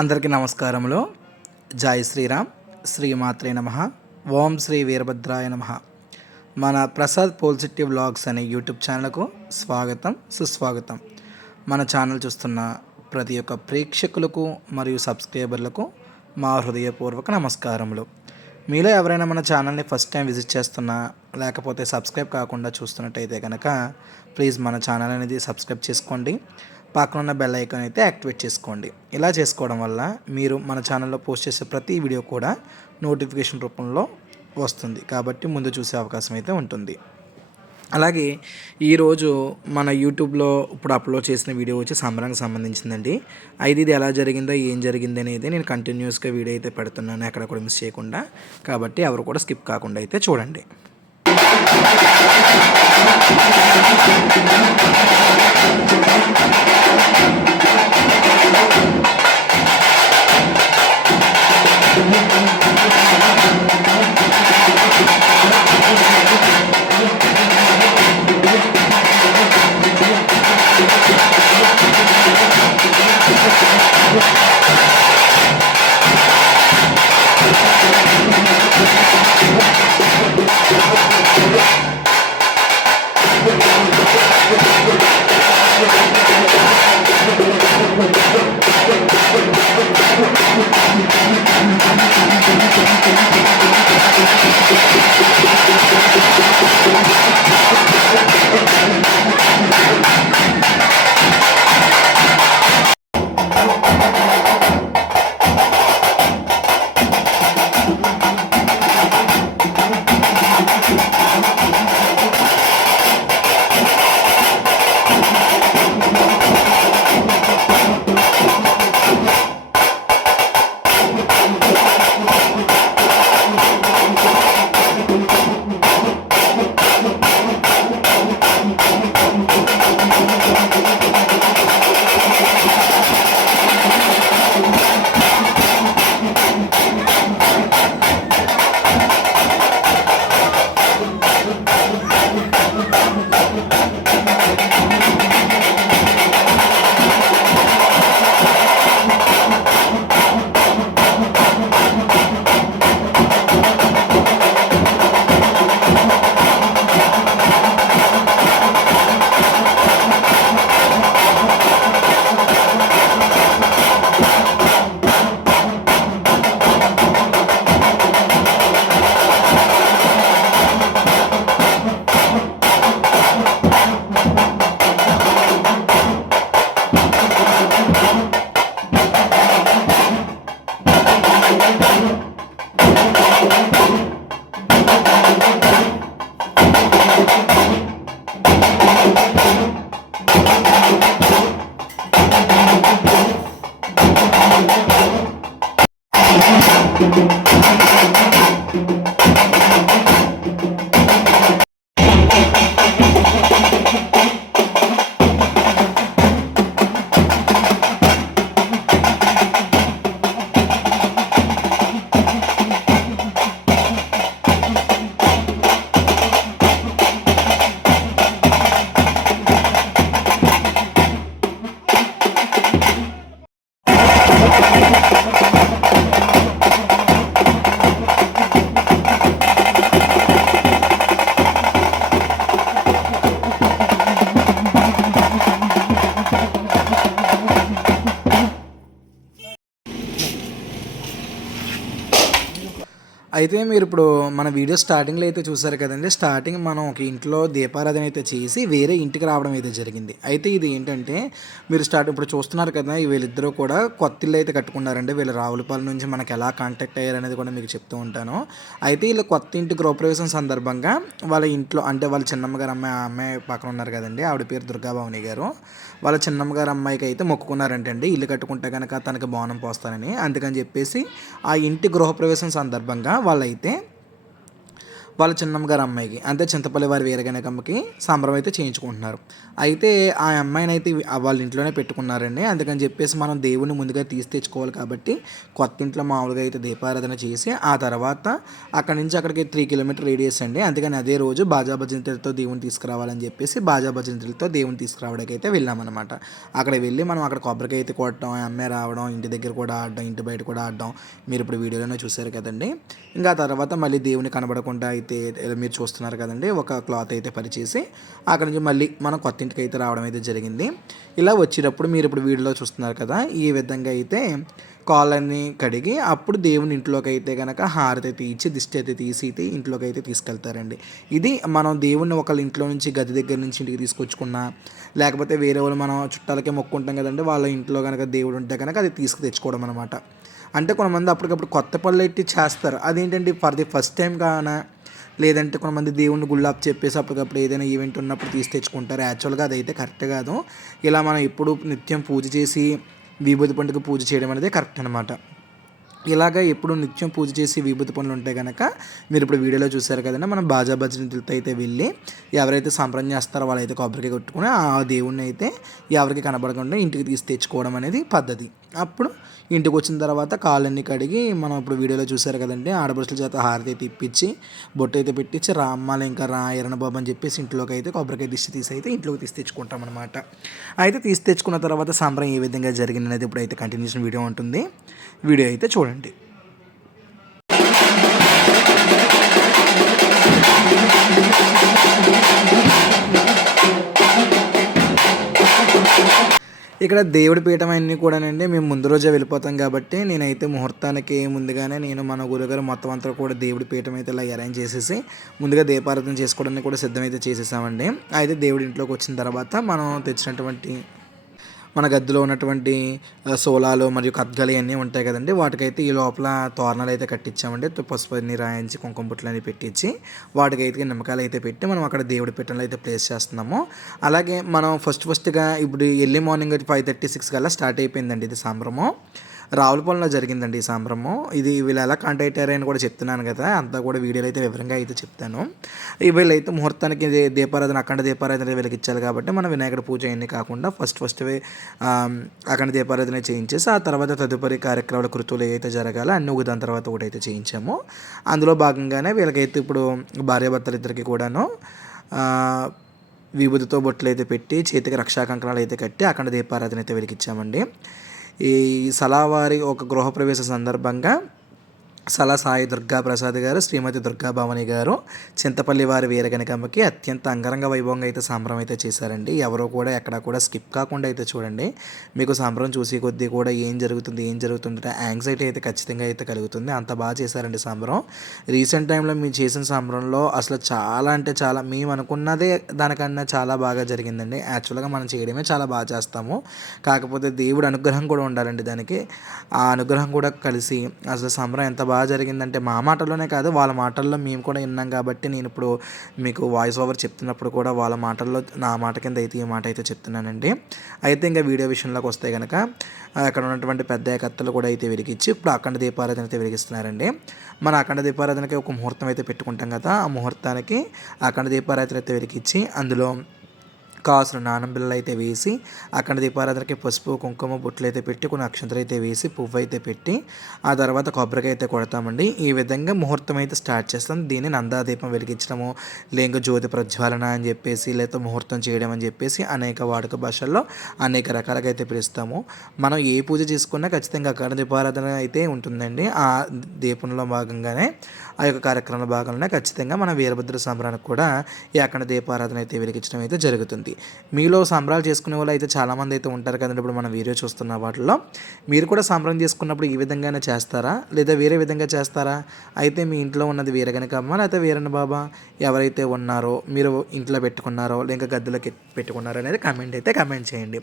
అందరికీ నమస్కారములు. జై శ్రీరామ్. శ్రీమాత్రే నమః. ఓం శ్రీ వీరభద్రాయ నమః. మన ప్రసాద్ పోల్సిటీ వ్లాగ్స్ అనే యూట్యూబ్ ఛానల్కు స్వాగతం, సుస్వాగతం. మన ఛానల్ చూస్తున్న ప్రతి ఒక్క ప్రేక్షకులకు మరియు సబ్స్క్రైబర్లకు మా హృదయపూర్వక నమస్కారములు. మీలో ఎవరైనా మన ఛానల్ని ఫస్ట్ టైం విజిట్ చేస్తున్నా లేకపోతే సబ్స్క్రైబ్ కాకుండా చూస్తున్నట్టయితే కనుక ప్లీజ్ మన ఛానల్ అనేది సబ్స్క్రైబ్ చేసుకోండి. పక్కన ఉన్న బెల్ ఐకాన్ అయితే యాక్టివేట్ చేసుకోండి. ఇలా చేసుకోవడం వల్ల మీరు మన ఛానల్లో పోస్ట్ చేసే ప్రతి వీడియో కూడా నోటిఫికేషన్ రూపంలో వస్తుంది, కాబట్టి ముందు చూసే అవకాశం అయితే ఉంటుంది. అలాగే ఈరోజు మన యూట్యూబ్లో ఇప్పుడు అప్లోడ్ చేసిన వీడియో వచ్చి సంబరానికి సంబంధించిందండి. ఇది ఎలా జరిగిందో ఏం జరిగింది అనేది నేను కంటిన్యూస్గా వీడియో అయితే పెడుతున్నాను, ఎక్కడ కూడా మిస్ చేయకుండా. కాబట్టి ఎవరు కూడా స్కిప్ కాకుండా అయితే చూడండి. అయితే మీరు ఇప్పుడు మన వీడియో స్టార్టింగ్లో అయితే చూసారు కదండి. స్టార్టింగ్ మనం ఒక ఇంట్లో దీపారాధన అయితే చేసి వేరే ఇంటికి రావడం అయితే జరిగింది. అయితే ఇది ఏంటంటే మీరు ఇప్పుడు చూస్తున్నారు కదా, వీళ్ళిద్దరూ కూడా కొత్త ఇల్లు అయితే కట్టుకున్నారండి. వీళ్ళు రావులపాలెం నుంచి మనకు ఎలా కాంటాక్ట్ అయ్యారనేది కూడా మీకు చెప్తూ ఉంటాను. అయితే వీళ్ళు కొత్త ఇంటి గృహప్రవేశం సందర్భంగా వాళ్ళ ఇంట్లో అంటే వాళ్ళ చిన్నమ్మ గారు అమ్మాయి పక్కన ఉన్నారు కదండి, ఆవిడ పేరు దుర్గాభవాని గారు. వాళ్ళ చిన్నమ్మ గారు అమ్మాయికి అయితే మొక్కుకున్నారంటండి, ఇల్లు కట్టుకుంటే కనుక తనకి బోనం పోస్తానని. అందుకని చెప్పేసి ఆ ఇంటి గృహప్రవేశం సందర్భంగా వాళ్ళ చిన్నమ్మ గారు అమ్మాయికి, అంటే చింతపల్లి వారి వీరగనకమ్మకి సంబరం అయితే చేయించుకుంటున్నారు. అయితే ఆ అమ్మాయిని అయితే వాళ్ళ ఇంట్లోనే పెట్టుకున్నారండి. అందుకని చెప్పేసి మనం దేవుడిని ముందుగా తీసి తెచ్చుకోవాలి కాబట్టి కొత్త ఇంట్లో మామూలుగా అయితే దీపారాధన చేసి ఆ తర్వాత అక్కడి నుంచి అక్కడికి 3 కిలోమీటర్ రేడియస్ అండి. అందుకని అదే రోజు బాజా భజంత్రులతో దేవుని తీసుకురావాలని చెప్పేసి బాజా భజంత్రులతో దేవుని తీసుకురావడానికి అయితే వెళ్ళామన్నమాట. అక్కడ వెళ్ళి మనం అక్కడ కొబ్బరికాయ అయితే కొట్టడం, ఆ అమ్మాయి రావడం, ఇంటి దగ్గర కూడా ఆడడం, ఇంటి బయట కూడా ఆడడం మీరు ఇప్పుడు వీడియోలోనే చూశారు కదండి. ఇంకా తర్వాత మళ్ళీ దేవుని కనబడకుండా అయితే మీరు చూస్తున్నారు కదండి, ఒక క్లాత్ అయితే పరిచేసి అక్కడ నుంచి మళ్ళీ మనం కొత్త ఇంటికి అయితే రావడం అయితే జరిగింది. ఇలా వచ్చేటప్పుడు మీరు ఇప్పుడు వీడియోలో చూస్తున్నారు కదా, ఈ విధంగా అయితే కాళ్ళని కడిగి అప్పుడు దేవుని ఇంట్లోకి అయితే కనుక హారతి అయితే ఇచ్చి దిష్టి అయితే తీసి అయితే ఇంట్లోకి అయితే తీసుకెళ్తారండి. ఇది మనం దేవుణ్ణి ఒకళ్ళ ఇంట్లో నుంచి గది దగ్గర నుంచి ఇంటికి తీసుకొచ్చుకున్నా, లేకపోతే వేరే వాళ్ళు మనం చుట్టాలకే మొక్కుంటాం కదండి, వాళ్ళ ఇంట్లో కనుక దేవుడు ఉంటే కనుక అది తీసుకు తెచ్చుకోవడం అనమాట. అంటే కొంతమంది అప్పటికప్పుడు కొత్త పళ్ళు ఎట్టి చేస్తారు. అదేంటంటే ఫర్ ది ఫస్ట్ టైం కానా, లేదంటే కొంతమంది దేవుడిని గుళ్ళాప్ చెప్పేసి అప్పటికప్పుడు ఏదైనా ఈవెంట్ ఉన్నప్పుడు తీసి తెచ్చుకుంటారు. యాక్చువల్గా అదైతే కరెక్ట్ కాదు. ఇలా మనం ఎప్పుడు నిత్యం పూజ చేసి విభూతి పండుగ పూజ చేయడం అనేది కరెక్ట్ అనమాట. ఇలాగ ఎప్పుడు నిత్యం పూజ చేసి విభూతి పనులు ఉంటే కనుక మీరు ఇప్పుడు వీడియోలో చూసారు కదండి, మనం బాజా భజనలతో అయితే వెళ్ళి ఎవరైతే సంప్రదం చేస్తారో వాళ్ళైతే కొబ్బరికాయ కొట్టుకుని ఆ దేవుణ్ణి అయితే ఎవరికి కనబడకుండా ఇంటికి తీసి తెచ్చుకోవడం అనేది పద్ధతి. అప్పుడు ఇంటికి వచ్చిన తర్వాత కాళ్ళన్నీ కడిగి మనం ఇప్పుడు వీడియోలో చూసారు కదండి, ఆడపడుచుల చేత హారతి అయితే ఇప్పించి బొట్టు అయితే పెట్టించి రామ్మాలు ఇంకా రా ఎర్రన బాబు అని చెప్పేసి ఇంట్లోకి అయితే కొబ్బరికాయ దిష్టి తీసి అయితే ఇంట్లోకి తీసి తెచ్చుకుంటాం అనమాట. అయితే తీసి తెచ్చుకున్న తర్వాత సంబరం ఏ విధంగా జరిగింది అనేది ఇప్పుడైతే కంటిన్యూషన్ వీడియో ఉంటుంది. వీడియో అయితే చూడండి. ఇక్కడ దేవుడి పీఠం అన్నీ కూడానండి మేము ముందు రోజే వెళ్ళిపోతాం కాబట్టి నేనైతే ముహూర్తానికి ముందుగానే మన గురుగారు మొత్తం అంతా కూడా దేవుడి పీఠం అయితే ఇలా అరేంజ్ చేసేసి ముందుగా దీపారాధన చేసుకోవడానికి కూడా సిద్ధమైతే చేసేసామండి. అయితే దేవుడి ఇంట్లోకి వచ్చిన తర్వాత మనం తెచ్చినటువంటి మన గదిలో ఉన్నటువంటి సోలాలు మరియు కద్గలు ఇవన్నీ ఉంటాయి కదండి, వాటికైతే ఈ లోపల తోరణాలు అయితే కట్టించామండి. పసుపు అన్ని రాయించి కుంకుమ బుట్టలు అన్ని పెట్టించి వాటికైతే నిమ్మకాయలు అయితే పెట్టి మనం అక్కడ దేవుడి పీఠంలో అయితే ప్లేస్ చేస్తున్నాము. అలాగే మనం ఫస్ట్గా ఇప్పుడు ఎర్లీ మార్నింగ్ 5:36 కల్లా స్టార్ట్ అయిపోయిందండి ఇది సంబరము. రావులపాలెంలో జరిగిందండి ఈ సంబరము. ఇది వీళ్ళు ఎలా కాంటాక్ట్ అయ్యారని కూడా చెప్తున్నాను కదా, అంతా కూడా వీడియోలో అయితే వివరంగా అయితే చెప్తాను. వీళ్ళైతే ముహూర్తానికి దీపారాధన అఖండ దీపారాధన వెలిగించాలి కాబట్టి మనం వినాయకుడి పూజ అన్నీ కాకుండా ఫస్ట్ అఖండ దీపారాధన చేయించేసి ఆ తర్వాత తదుపరి కార్యక్రమాల కృతులు ఏవైతే జరగాలో అన్నీ దాని తర్వాత ఒకటి అయితే చేయించాము. అందులో భాగంగానే వీళ్ళకైతే ఇప్పుడు భార్యాభర్తలు ఇద్దరికి కూడాను విభూతితో బొట్లు అయితే పెట్టి చేతికి రక్షా కంకణాలు అయితే కట్టి అఖండ దీపారాధన అయితే వెలిగించామండి. ఈ సలావారి ఒక గృహప్రవేశ సందర్భంగా సలా సాయి దుర్గా ప్రసాద్ గారు, శ్రీమతి దుర్గా భవాని గారు చింతపల్లి వారి వీరగనికమ్మకి అత్యంత అంగరంగ వైభవంగా అయితే సంబరం అయితే చేశారండి. ఎవరో కూడా ఎక్కడ కూడా స్కిప్ కాకుండా అయితే చూడండి. మీకు సంబరం చూసి కొద్దీ కూడా ఏం జరుగుతుంది యాంగ్జైటీ అయితే ఖచ్చితంగా అయితే కలుగుతుంది. అంత బాగా చేశారండి సంబరం. రీసెంట్ టైంలో మేము చేసిన సంబరంలో అసలు చాలా అంటే చాలా మేము అనుకున్నదే దానికన్నా చాలా బాగా జరిగిందండి. యాక్చువల్గా మనం చేయడమే చాలా బాగా చేస్తాము, కాకపోతే దేవుడు అనుగ్రహం కూడా ఉండాలండి దానికి. ఆ అనుగ్రహం కూడా కలిసి అసలు సంబరం ఎంత బాగా జరిగిందంటే మా మాటల్లోనే కాదు వాళ్ళ మాటల్లో మేము కూడా విన్నాం కాబట్టి నేను ఇప్పుడు మీకు వాయిస్ ఓవర్ చెప్తున్నప్పుడు కూడా వాళ్ళ మాటల్లో నా మాట కింద అయితే ఈ మాట అయితే చెప్తున్నానండి. అయితే ఇంకా వీడియో విషయంలోకి వస్తే కనుక అక్కడ ఉన్నటువంటి పెద్ద కత్తలు కూడా అయితే వెలిగించి ఇప్పుడు అఖండ దీపారాధన అయితే వెలిగిస్తున్నారండి. మన అఖండ దీపారాధనకి ఒక ముహూర్తం అయితే పెట్టుకుంటాం కదా, ఆ ముహూర్తానికి అఖండ దీపారాధన అయితే వెలిగించి అందులో కాసులు నానం బిళ్ళలు అయితే వేసి అఖండ దీపారాధనకి పసుపు కుంకుమ బొట్లు అయితే పెట్టి కొన్ని అక్షంతలు అయితే వేసి పువ్వు అయితే పెట్టి ఆ తర్వాత కొబ్బరికాయ అయితే కొడతామండి. ఈ విధంగా ముహూర్తం అయితే స్టార్ట్ చేస్తాం. దీన్ని నందాదీపం వెలిగించడము, లేక జ్యోతి ప్రజ్వాలన అని చెప్పేసి, లేదా ముహూర్తం చేయడం అని చెప్పేసి అనేక వాడుక భాషల్లో అనేక రకాలుగా అయితే పిలుస్తాము. మనం ఏ పూజ చేసుకున్నా ఖచ్చితంగా అఖండ దీపారాధన అయితే ఉంటుందండి. ఆ దీపంలో భాగంగానే ఆ యొక్క కార్యక్రమంలో భాగంగానే ఖచ్చితంగా మన వీరభద్ర సంబరానికి కూడా ఈ అఖండ దీపారాధన అయితే వెలిగించడం అయితే జరుగుతుంది. మీలో సంబరాలు చేసుకునే వాళ్ళు అయితే చాలామంది అయితే ఉంటారు కదండి. ఇప్పుడు మనం వీడియో చూస్తున్న వాటిలో మీరు కూడా సంబరం చేసుకున్నప్పుడు ఈ విధంగానే చేస్తారా లేదా వేరే విధంగా చేస్తారా? అయితే మీ ఇంట్లో ఉన్నది వీరగనికమ్మ లేకపోతే వీరన్న బాబా ఎవరైతే ఉన్నారో మీరు ఇంట్లో పెట్టుకున్నారో లేక గద్దెలకి పెట్టుకున్నారో అనేది కామెంట్ చేయండి.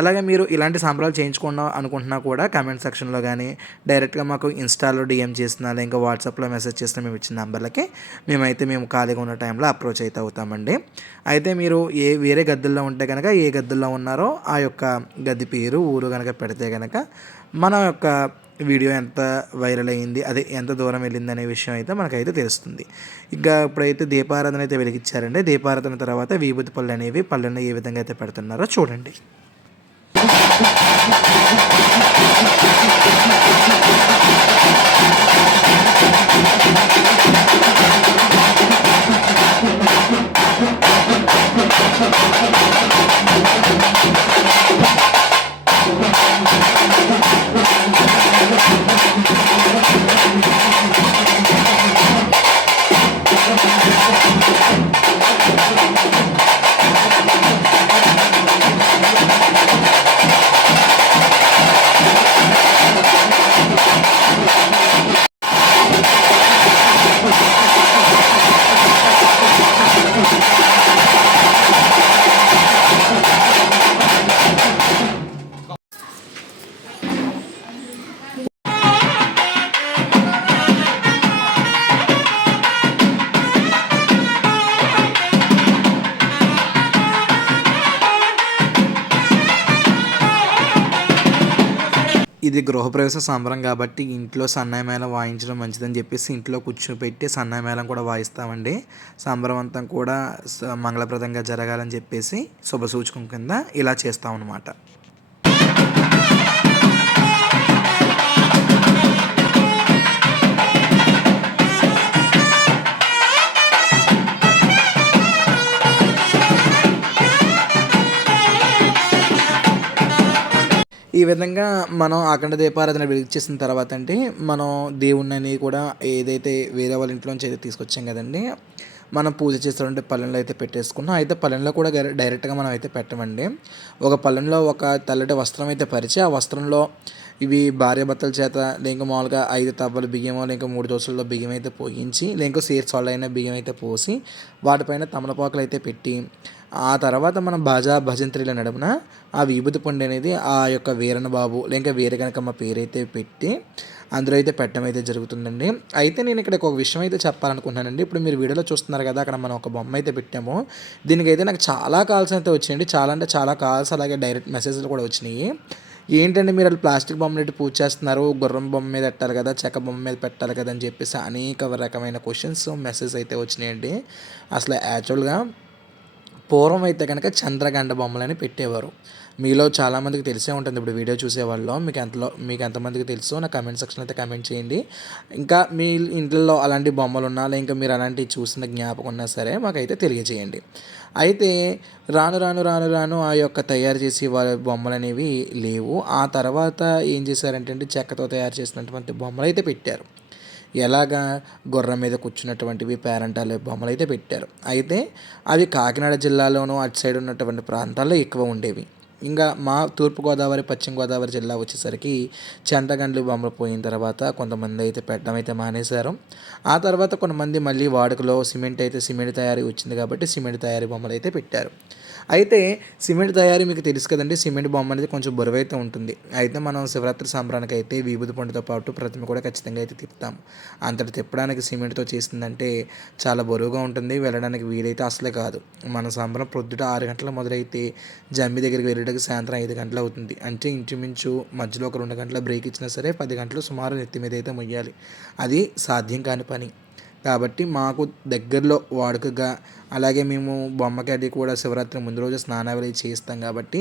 అలాగే మీరు ఇలాంటి సంబరాలు చేయించుకున్నా అనుకుంటున్నా కూడా కామెంట్ సెక్షన్లో కానీ డైరెక్ట్గా మాకు ఇన్స్టాలో డిఎం చేసినా ఇంకా వాట్సాప్లో మెసేజ్ చేసినా మేము ఇచ్చిన నెంబర్లకి మేము ఖాళీగా ఉన్న టైంలో అప్రోచ్ అయితే అవుతామండి. అయితే మీరు వేరే గద్దెల్లో ఉంటే కనుక ఏ గద్దెల్లో ఉన్నారో ఆ యొక్క గద్దె పేరు ఊరు కనుక పెడితే కనుక మన యొక్క వీడియో ఎంత వైరల్ అయ్యింది, అదే ఎంత దూరం వెళ్ళింది అనే విషయం అయితే మనకైతే తెలుస్తుంది. ఇంకా ఇప్పుడైతే దీపారాధన అయితే వెలిగించారండి. దీపారాధన తర్వాత విభూతి పళ్ళు అనేవి పళ్ళని ఏ విధంగా అయితే పెడుతున్నారో చూడండి. ఇది గృహప్రవేశ సంబరం కాబట్టి ఇంట్లో సన్నాయి మేళం వాయించడం మంచిదని చెప్పేసి ఇంట్లో కూర్చోపెట్టి సన్నాయి మేళం కూడా వాయిస్తామండి. సంబరం అంతా కూడా మంగళప్రదంగా జరగాలని చెప్పేసి శుభసూచకం కింద ఇలా చేస్తాం అన్నమాట. ఈ విధంగా మనం అఖండ దీపారాధన వెలిగించేసిన తర్వాత అంటే మనం దేవుణ్ణి కూడా ఏదైతే వేరే వాళ్ళ ఇంట్లోంచి అయితే తీసుకొచ్చాం కదండి, మనం పూజ చేసేటువంటి పళ్ళెంలో అయితే పెట్టేసుకున్నాం. అయితే పళ్ళెంలో కూడా డైరెక్ట్గా మనం అయితే పెట్టమండి. ఒక పళ్ళెంలో ఒక తెల్లటి వస్త్రం అయితే పరిచి ఆ వస్త్రంలో ఇవి భార్యాభర్తల చేత లేక మామూలుగా 5 తవ్వల బియ్యమో లేక 3 దోశల్లో బియ్యం అయితే పోయించి లేక సేర్సాళ్ళు అయిన బియ్యం అయితే పోసి వాటిపైన తమలపాకులు అయితే పెట్టి ఆ తర్వాత మనం బాజా భజంత్రీల నడుమున ఆ విభూతి పండు అనేది ఆ యొక్క వీరన్న బాబు లేక వీరగనకమ్మ పేరైతే పెట్టి అందులో అయితే పెట్టడం అయితే జరుగుతుందండి. అయితే నేను ఇక్కడ ఒక విషయం అయితే చెప్పాలనుకుంటున్నానండి. ఇప్పుడు మీరు వీడియోలో చూస్తున్నారు కదా, అక్కడ మనం ఒక బొమ్మ అయితే పెట్టాము. దీనికైతే నాకు చాలా కాల్స్ అయితే వచ్చాయండి. చాలా అంటే చాలా కాల్స్, అలాగే డైరెక్ట్ మెసేజ్లు కూడా వచ్చినాయి. ఏంటంటే మీరు వాళ్ళు ప్లాస్టిక్ బొమ్మలు పెట్టి పూజ చేస్తున్నారు, గుర్రం బొమ్మ మీద పెట్టాలి కదా, చెక్క బొమ్మ మీద పెట్టాలి కదా అని చెప్పేసి అనేక రకమైన క్వశ్చన్స్ మెసేజ్ అయితే వచ్చినాయండి. అసలు యాక్చువల్గా పూర్వం అయితే కనుక చంద్రగండ బొమ్మలని పెట్టేవారు. మీలో చాలామందికి తెలిసే ఉంటుంది. ఇప్పుడు వీడియో చూసేవాళ్ళు మీకు ఎంతమందికి తెలుసో నా కమెంట్ సెక్షన్ అయితే కమెంట్ చేయండి. ఇంకా మీ ఇంట్లో అలాంటి బొమ్మలు ఉన్నా ఇంకా మీరు అలాంటివి చూసిన జ్ఞాపకం ఉన్నా సరే మాకైతే తెలియజేయండి. అయితే రాను రాను రాను రాను ఆ యొక్క తయారు చేసి వాళ్ళ బొమ్మలు అనేవి లేవు. ఆ తర్వాత ఏం చేశారంటే చెక్కతో తయారు చేసినటువంటి బొమ్మలు అయితే పెట్టారు. ఎలాగా గుర్రం మీద కూర్చున్నటువంటివి పేరంటాలు బొమ్మలు అయితే పెట్టారు. అయితే అవి కాకినాడ జిల్లాలోనూ అటు సైడ్ ఉన్నటువంటి ప్రాంతాల్లో ఎక్కువ ఉండేవి. ఇంకా మా తూర్పుగోదావరి పశ్చిమ గోదావరి జిల్లా వచ్చేసరికి చెంతగండ్లు బొమ్మలు పోయిన తర్వాత కొంతమంది అయితే పెట్టడం అయితే మానేశారు. ఆ తర్వాత కొంతమంది మళ్ళీ వాడుకలో సిమెంట్ తయారీ వచ్చింది కాబట్టి సిమెంట్ తయారీ బొమ్మలు అయితే పెట్టారు. అయితే సిమెంట్ తయారీ మీకు తెలుసు కదండి, సిమెంట్ బొమ్మ అనేది కొంచెం బరువైతే ఉంటుంది. అయితే మనం శివరాత్రి సంబరానికి అయితే విభూతి పండుతో పాటు ప్రతిమ కూడా ఖచ్చితంగా అయితే తిప్పుతాము. అంతటి తిప్పడానికి సిమెంట్తో చేసిందంటే చాలా బరువుగా ఉంటుంది, వెళ్ళడానికి వీలైతే అసలే కాదు. మన సంబరం పొద్దుట 6 గంటల మొదలైతే జమ్మి దగ్గరికి వెళ్ళడానికి సాయంత్రం 5 గంటలు అవుతుంది. అంటే ఇంచుమించు మధ్యలో ఒక 2 గంటల బ్రేక్ ఇచ్చినా సరే 10 గంటలు సుమారు నెత్తి మీద అయితే మొయ్యాలి. అది సాధ్యం కాని పని. కాబట్టి మాకు దగ్గరలో వాడుకగా, అలాగే మేము బొమ్మకి అది కూడా శివరాత్రి ముందు రోజు స్నానాలు చేస్తాం కాబట్టి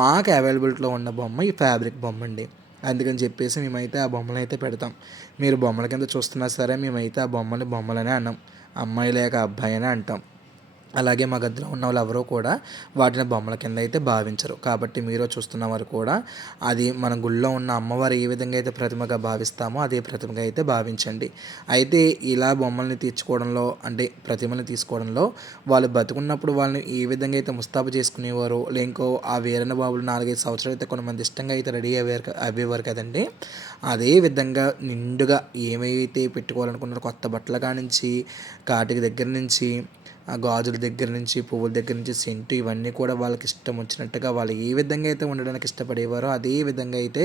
మాకు అవైలబిలిటీలో ఉన్న బొమ్మ ఈ ఫ్యాబ్రిక్ బొమ్మ అండి. అందుకని చెప్పేసి మేమైతే ఆ బొమ్మలు అయితే పెడతాం. మీరు బొమ్మల కింద చూస్తున్నా సరే మేమైతే ఆ బొమ్మలనే అన్నాం, అమ్మాయి లేక అబ్బాయి అనే అంటాం. అలాగే మా గదిలో ఉన్న వాళ్ళు ఎవరో కూడా వాటిని బొమ్మల కింద అయితే భావించరు. కాబట్టి మీరు చూస్తున్న వారు కూడా అది మన గుళ్ళో ఉన్న అమ్మవారు ఏ విధంగా అయితే ప్రతిమగా భావిస్తామో అదే ప్రతిమగా అయితే భావించండి. అయితే ఇలా బొమ్మల్ని తీర్చుకోవడంలో అంటే ప్రతిమని తీసుకోవడంలో వాళ్ళు బతుకున్నప్పుడు వాళ్ళని ఏ విధంగా అయితే ముస్తాబు చేసుకునేవారు, లేకో ఆ వీరన్న బాబులు 4-5 సంవత్సరాలు అయితే కొంతమంది ఇష్టంగా అయితే రెడీ అయ్యేవారు కదండి. అదే విధంగా నిండుగా ఏమైతే పెట్టుకోవాలనుకున్నారో కొత్త బట్టల కానించి కాటికి దగ్గర నుంచి ఆ గాజుల దగ్గర నుంచి పువ్వుల దగ్గర నుంచి సెంటు ఇవన్నీ కూడా వాళ్ళకి ఇష్టం వచ్చినట్టుగా వాళ్ళు ఏ విధంగా అయితే ఉండడానికి ఇష్టపడేవారో అదే విధంగా అయితే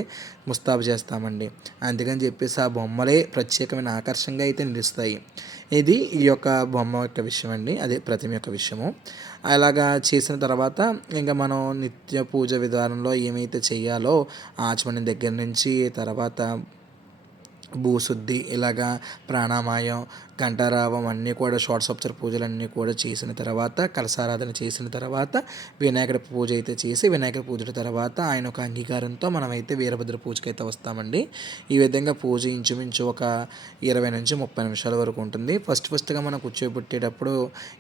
ముస్తాబు చేస్తామండి. అందుకని చెప్పేసి ఆ బొమ్మలే ప్రత్యేకమైన ఆకర్షణగా అయితే నిలుస్తాయి. ఇది ఈ యొక్క బొమ్మ యొక్క విషయం అండి, అదే ప్రతిమ యొక్క విషయము. అలాగా చేసిన తర్వాత ఇంకా మనం నిత్య పూజ విధానంలో ఏమైతే చేయాలో ఆచమనం దగ్గర నుంచి తర్వాత భూశుద్ధి ఇలాగా ప్రాణామాయం ఘంటారావం అన్నీ కూడా షోడశోపచార పూజలన్నీ కూడా చేసిన తర్వాత కలశారాధన చేసిన తర్వాత వినాయకుడి పూజ అయితే చేసి వినాయకుడి పూజ తర్వాత ఆయన ఒక అంగీకారంతో మనమైతే వీరభద్ర పూజకి అయితే వస్తామండి. ఈ విధంగా పూజ ఇంచుమించు ఒక 20 నుంచి 30 నిమిషాల వరకు ఉంటుంది. ఫస్ట్గా మనం కూర్చోబెట్టేటప్పుడు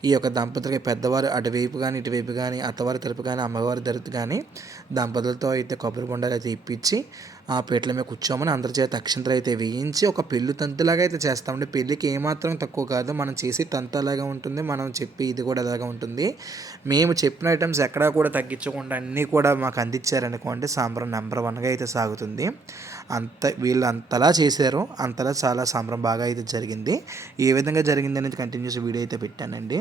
ఈ యొక్క దంపతులకి పెద్దవారు అటువైపు కానీ ఇటువైపు కానీ అత్తవారి తరపు కానీ అమ్మవారి తరపు కానీ దంపతులతో అయితే కొబ్బరి బొండాలు అయితే ఇప్పించి ఆ పీటల మీద కూర్చోమని అందరి చేత అక్షంతలు అయితే వేయించి ఒక పెళ్ళి తంతులాగా అయితే చేస్తామండి. పెళ్ళికి ఏమాత్రం తక్కువ కాదు, మనం చేసి తంతు అలాగా ఉంటుంది, మనం చెప్పి ఇది కూడా అలాగా ఉంటుంది. మేము చెప్పిన ఐటమ్స్ ఎక్కడా కూడా తగ్గించకుండా అన్నీ కూడా మాకు అందించారనుకోండి సాంబ్రం నెంబర్ 1గా అయితే సాగుతుంది. వీళ్ళు అంతలా చేశారు, అంతలా చాలా సాంబ్రం బాగా అయితే జరిగింది. ఏ విధంగా జరిగింది అనేది కంటిన్యూస్ వీడియో అయితే పెట్టానండి.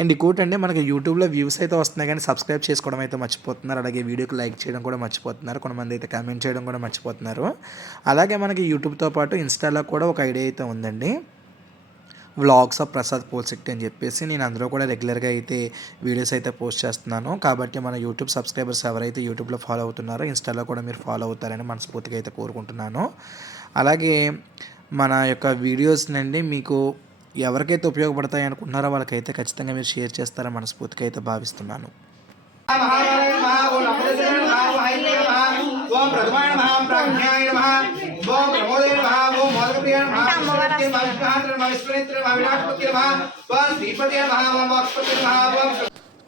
అండ్ ఇంకోటి అండి, మనకి యూట్యూబ్లో వ్యూస్ అయితే వస్తున్నాయి కానీ సబ్స్క్రైబ్ చేసుకోవడం అయితే మర్చిపోతున్నారు. అలాగే వీడియోకి లైక్ చేయడం కూడా మర్చిపోతున్నారు. కొంతమంది అయితే కామెంట్ చేయడం కూడా మర్చిపోతున్నారు. అలాగే మనకి యూట్యూబ్తో పాటు ఇన్స్టాలో కూడా ఒక ఐడియా అయితే ఉందండి, వ్లాగ్స్ ఆఫ్ ప్రసాద్ పోల్శెట్టి అని చెప్పేసి. నేను అందులో కూడా రెగ్యులర్గా అయితే వీడియోస్ అయితే పోస్ట్ చేస్తున్నాను. కాబట్టి మన యూట్యూబ్ సబ్స్క్రైబర్స్ ఎవరైతే యూట్యూబ్లో ఫాలో అవుతున్నారో ఇన్స్టాలో కూడా మీరు ఫాలో అవుతారని మనస్ఫూర్తిగా అయితే కోరుకుంటున్నాను. అలాగే మన యొక్క వీడియోస్నండి మీకు ఎవరికైతే ఉపయోగపడతాయి అనుకుంటున్నారో వాళ్ళకైతే ఖచ్చితంగా మీరు షేర్ చేస్తారని మనస్ఫూర్తిగా అయితే భావిస్తున్నాను.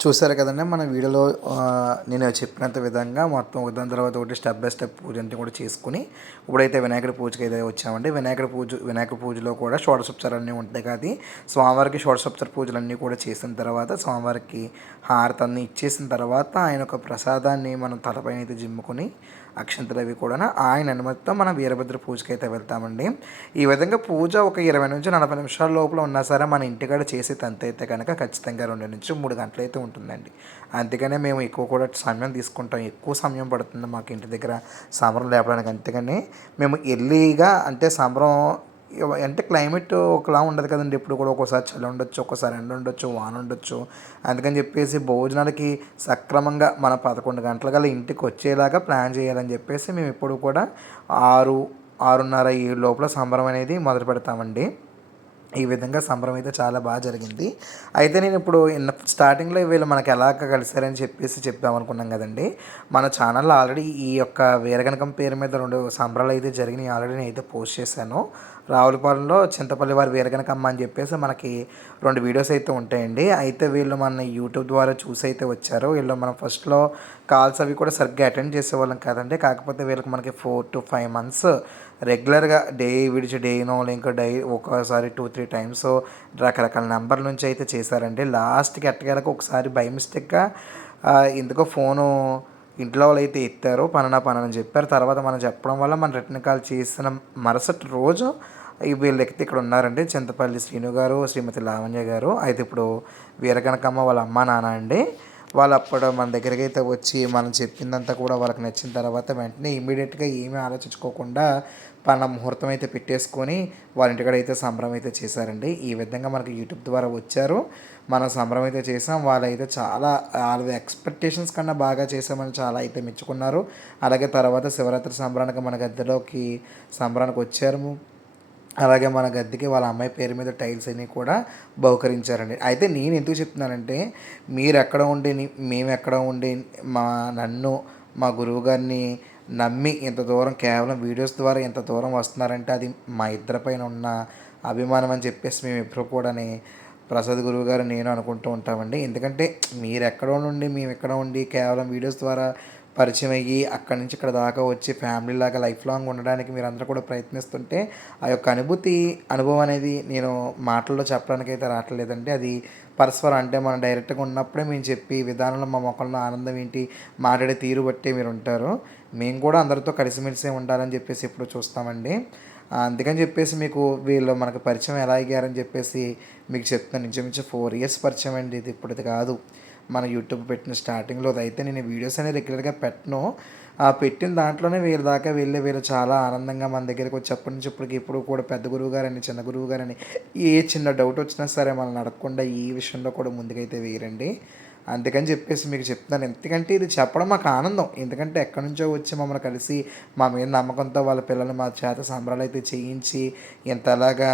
చూసారు కదండి మన వీడియోలో నేను చెప్పినంత విధంగా మొత్తం దాని తర్వాత ఒకటి స్టెప్ బై స్టెప్ పూజ అంతా కూడా చేసుకుని ఇప్పుడైతే వినాయకుడి పూజకి అయితే వచ్చామండి. వినాయకుడి పూజలో కూడా షోడశోపచారాలన్నీ ఉంటాయి కదా, స్వామివారికి షోడశోపచార పూజలన్నీ కూడా చేసిన తర్వాత స్వామివారికి హారతన్ని ఇచ్చేసిన తర్వాత ఆయన ఒక ప్రసాదాన్ని మనం తలపైన అయితే జిమ్ముకొని అక్షంతలు అవి కూడా ఆయన అనుమతితో మనం వీరభద్ర పూజకి అయితే వెళ్తామండి. ఈ విధంగా పూజ ఒక 20 నుంచి 40 నిమిషాల లోపల ఉన్నా సరే మన ఇంటికాడ చేసే తంత అయితే కనుక ఖచ్చితంగా 2 నుంచి 3 గంటలు అయితే ఉంటుందండి. అందుకనే మేము ఎక్కువ కూడా సమయం తీసుకుంటాం, ఎక్కువ సమయం పడుతుంది మాకు ఇంటి దగ్గర సంబరం లేపడానికి. అంతేగాని మేము ఎర్లీగా అంటే సంబరం అంటే క్లైమేట్ ఒకలా ఉండదు కదండి, ఎప్పుడు కూడా ఒక్కోసారి చలి ఉండొచ్చు, ఒక్కోసారి ఎండ ఉండొచ్చు, వాన ఉండొచ్చు. అందుకని చెప్పేసి భోజనాలకి సక్రమంగా మన 11 గంటల కల్లా ఇంటికి వచ్చేలాగా ప్లాన్ చేయాలని చెప్పేసి మేము ఇప్పుడు కూడా 6:30 లోపల సంబరం అనేది మొదలు పెడతామండి. ఈ విధంగా సంబరం అయితే చాలా బాగా జరిగింది. అయితే నేను ఇప్పుడు స్టార్టింగ్లో వీళ్ళు మనకి ఎలాగ కలిసారని చెప్పేసి చెప్దాం అనుకున్నాం కదండి. మన ఛానల్లో ఆల్రెడీ ఈ యొక్క వీరగణకం పేరు మీద 2 సంబరాలు అయితే జరిగినాయి. ఆల్రెడీ నేను అయితే పోస్ట్ చేశాను. రావులపాలెంలో చింతపల్లి వారి వీరగణకమ్మ అని చెప్పేసి మనకి 2 వీడియోస్ అయితే ఉంటాయండి. అయితే వీళ్ళు మన యూట్యూబ్ ద్వారా చూసి అయితే వచ్చారు. వీళ్ళు మనం ఫస్ట్లో కాల్స్ అవి కూడా సరిగ్గా అటెండ్ చేసేవాళ్ళం కాదండి. కాకపోతే వీళ్ళకి మనకి 4 to 5 months రెగ్యులర్గా డే విడిచి డేనో ఇంకా ఒక్కోసారి 2-3 టైమ్స్ రకరకాల నెంబర్ల నుంచి అయితే చేశారండి. లాస్ట్కి ఎట్టగేలకు ఒకసారి బై మిస్టేక్గా ఎందుకో ఫోను ఇంట్లో వాళ్ళు అయితే ఎత్తారు, పనని చెప్పారు. తర్వాత మనం చెప్పడం వల్ల మన రిటర్న్ కాల్ చేసిన మరుసటి రోజు వీళ్ళు ఎక్కితే ఇక్కడ ఉన్నారండి, చింతపల్లి శ్రీను గారు, శ్రీమతి లావణ్య గారు. అయితే ఇప్పుడు వీరగణకమ్మ వాళ్ళ అమ్మ నాన్న అండి. వాళ్ళు అప్పుడు మన దగ్గరికి అయితే వచ్చి మనం చెప్పిందంతా కూడా వాళ్ళకి నచ్చిన తర్వాత వెంటనే ఇమీడియట్గా ఏమీ ఆలోచించుకోకుండా ముహూర్తం అయితే పెట్టేసుకొని వాళ్ళ ఇంటికాడ అయితే సంబరం అయితే చేశారండి. ఈ విధంగా మనకి యూట్యూబ్ ద్వారా వచ్చారు, మనం సంబరం అయితే చేసాం. వాళ్ళైతే చాలా వాళ్ళ ఎక్స్పెక్టేషన్స్ కన్నా బాగా చేసామని చాలా అయితే మెచ్చుకున్నారు. అలాగే తర్వాత శివరాత్రి సంబరానికి మన గద్దెలోకి సంబరానికి వచ్చారు. అలాగే మన గద్దెకి వాళ్ళ అమ్మాయి పేరు మీద టైల్స్ అన్నీ కూడా బహుకరించారండి. అయితే నేను ఎందుకు చెప్తున్నానంటే, మీరు ఎక్కడ ఉండి మేము ఎక్కడ ఉండి నన్ను మా గురువు గారిని నమ్మి ఇంత దూరం కేవలం వీడియోస్ ద్వారా ఇంత దూరం వస్తున్నారంటే అది మా ఇద్దరి పైన ఉన్న అభిమానం అని చెప్పేసి మేము ఎప్పుడు కూడా ప్రసాద్ గురువు గారు నేను అనుకుంటూ ఉంటామండి. ఎందుకంటే మీరు ఎక్కడో నుండి మేము ఎక్కడ ఉండి కేవలం వీడియోస్ ద్వారా పరిచయం అయ్యి అక్కడి నుంచి ఇక్కడ దాకా వచ్చి ఫ్యామిలీ లాగా లైఫ్ లాంగ్ ఉండడానికి మీరు అందరూ కూడా ప్రయత్నిస్తుంటే ఆ యొక్క అనుభవం అనేది నేను మాటల్లో చెప్పడానికి అయితే రావట్లేదండి. అది పరస్పరం అంటే మనం డైరెక్ట్గా ఉన్నప్పుడే మేము చెప్పి విధానంలో మా మొక్కల్లో ఆనందం ఏంటి మాట్లాడే తీరు బట్టే మీరు ఉంటారు. మేము కూడా అందరితో కలిసిమెలిసి ఉండాలని చెప్పేసి ఎప్పుడు చూస్తామండి. అందుకని చెప్పేసి మీకు వీళ్ళు మనకు పరిచయం ఎలా అయ్యారని చెప్పేసి మీకు చెప్తాను. ఇంచుమించు 4 years పరిచయం అండి. ఇది ఇప్పుడుది కాదు, మన యూట్యూబ్ పెట్టిన స్టార్టింగ్లో. అయితే నేను వీడియోస్ అనేది రెగ్యులర్గా పెట్టను. పెట్టిన దాంట్లోనే వీళ్ళ దాకా వీళ్ళు చాలా ఆనందంగా మన దగ్గరికి వచ్చేప్పటి నుంచి ఇప్పటికి ఇప్పుడు కూడా పెద్ద గురువు గారని చిన్న గురువు గారని ఏ చిన్న డౌట్ వచ్చినా సరే మనల్ని అడగకుండా ఈ విషయంలో కూడా ముందుకైతే వేయరండి. అందుకని చెప్పేసి మీకు చెప్తున్నాను. ఎందుకంటే ఇది చెప్పడం మాకు ఆనందం. ఎందుకంటే ఎక్కడి నుంచో వచ్చి మమ్మల్ని కలిసి మా మీద నమ్మకంతో వాళ్ళ పిల్లల్ని మా చేత సంబరాలు అయితే చేయించి ఇంతలాగా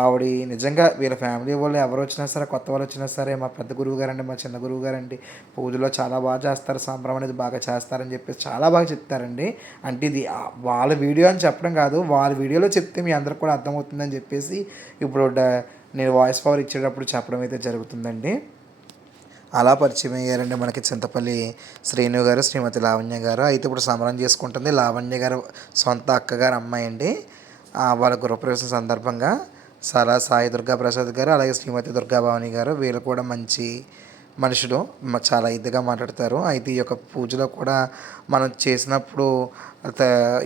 ఆవిడ నిజంగా వీళ్ళ ఫ్యామిలీ వాళ్ళు ఎవరు వచ్చినా సరే, కొత్త వాళ్ళు వచ్చినా సరే, మా పెద్ద గురువు గారండి, మా చిన్న గురువు గారండి పూజలో చాలా బాగా చేస్తారు, సంబరం అనేది బాగా చేస్తారని చెప్పేసి చాలా బాగా చెప్తారండి. అంటే ఇది వాళ్ళ వీడియో అని చెప్పడం కాదు, వాళ్ళ వీడియోలో చెప్తే మీ అందరికి కూడా అర్థమవుతుందని చెప్పేసి ఇప్పుడు నేను వాయిస్ పవర్ ఇచ్చేటప్పుడు చెప్పడం అయితే జరుగుతుందండి. అలా పరిచయం అయ్యారండి మనకి చింతపల్లి శ్రీను గారు, శ్రీమతి లావణ్య గారు. అయితే ఇప్పుడు సంబరం చేసుకుంటుంది లావణ్య గారు సొంత అక్కగారు అమ్మాయి అండి. వాళ్ళ గృహప్రవేశం సందర్భంగా సాయి దుర్గా ప్రసాద్ గారు, అలాగే శ్రీమతి దుర్గాభవాని గారు, వీళ్ళు కూడా మంచి మనుషులు, చాలా ఇదిగా మాట్లాడతారు. అయితే ఈ యొక్క పూజలో కూడా మనం చేసినప్పుడు త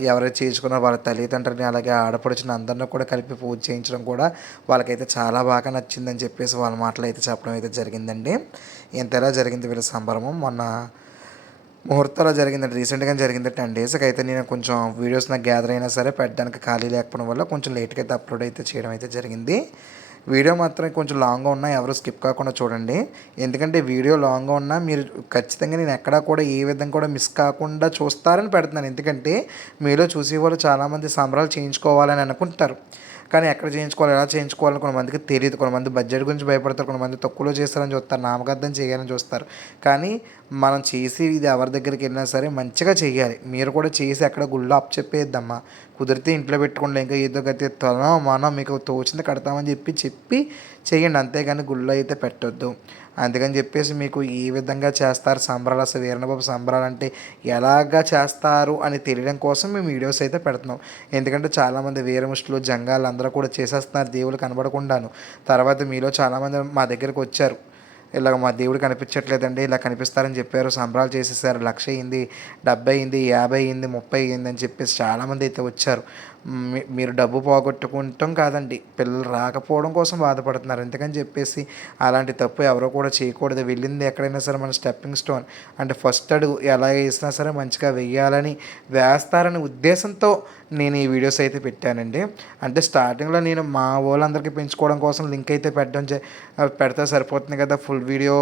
ఎవరైతే చేయించుకున్నారో వాళ్ళ తల్లిదండ్రులని, అలాగే ఆడపడుచుని అందరిని కూడా కలిపి పూజ చేయించడం కూడా వాళ్ళకైతే చాలా బాగా నచ్చిందని చెప్పేసి వాళ్ళ మాటలు అయితే చెప్పడం అయితే జరిగిందండి. ఇంతలా జరిగింది వీళ్ళ సంబరము. మొన్న ముహూర్తంలో జరిగిందండి, రీసెంట్గా జరిగింది 10 డేస్కి. అయితే నేను కొంచెం వీడియోస్ నాకు గ్యాదర్ అయినా సరే పెట్టడానికి ఖాళీ లేకపోవడం వల్ల కొంచెం లేట్గా అయితే అప్లోడ్ అయితే చేయడం అయితే జరిగింది. వీడియో మాత్రం కొంచెం లాంగ్గా ఉన్నా ఎవరు స్కిప్ కాకుండా చూడండి. ఎందుకంటే వీడియో లాంగ్గా ఉన్నా మీరు ఖచ్చితంగా నేను ఎక్కడా కూడా ఏ విధంగా కూడా మిస్ కాకుండా చూస్తారని పెడుతున్నాను. ఎందుకంటే మీలో చూసేవాళ్ళు చాలామంది సంబరాలు చేయించుకోవాలని అనుకుంటారు, కానీ ఎక్కడ చేయించుకోవాలి, ఎలా చేయించుకోవాలని కొంతమందికి తెలియదు. కొంతమంది బడ్జెట్ గురించి భయపడతారు, కొంతమంది తక్కువలో చేస్తారని చూస్తారు, నామకార్థం చేయాలని చూస్తారు. కానీ మనం చేసి ఇది ఎవరి దగ్గరికి వెళ్ళినా సరే మంచిగా చేయాలి. మీరు కూడా చేసి ఎక్కడ గుళ్ళో అప్పచెప్పేద్దమ్మా, కుదిరితే ఇంట్లో పెట్టుకోండి, ఇంకా ఏదో గతి తనో మనం మీకు తోచింది కడతామని చెప్పి చేయండి, అంతేగాని గుళ్ళో అయితే పెట్టొద్దు. అందుకని చెప్పేసి మీకు ఏ విధంగా చేస్తారు సంబరాలు, అసలు వీరన్నబాబు సంబరాలు అంటే ఎలాగా చేస్తారు అని తెలియడం కోసం మేము వీడియోస్ అయితే పెడుతున్నాం. ఎందుకంటే చాలామంది వీరముష్టులు జంగాలు అందరూ కూడా చేసేస్తున్నారు దేవుళ్ళు కనబడకుండాను. తర్వాత మీలో చాలామంది మా దగ్గరికి వచ్చారు, ఇలాగ మా దేవుడు కనిపించట్లేదండి, ఇలా కనిపిస్తారని చెప్పారు, సంబరాలు చేసేసారు, 1,00,000 అయింది, 70 అయింది, 50 అయింది, 30 అయింది అని చెప్పేసి చాలామంది అయితే వచ్చారు. మీరు డబ్బు పోగొట్టుకుంటాం కాదండి, పిల్లలు రాకపోవడం కోసం బాధపడుతున్నారు. ఎందుకని చెప్పేసి అలాంటి తప్పు ఎవరో కూడా చేయకూడదు. వెళ్ళింది ఎక్కడైనా సరే మన స్టెప్పింగ్ స్టోన్, అంటే ఫస్ట్ అడుగు ఎలా వేసినా సరే మంచిగా వెయ్యాలని, వేస్తారనే ఉద్దేశంతో నేను ఈ వీడియోస్ అయితే పెట్టానండి. అంటే స్టార్టింగ్లో నేను మా వాళ్ళందరికీ పెంచుకోవడం కోసం లింక్ అయితే పెడితే సరిపోతుంది కదా, ఫుల్ వీడియో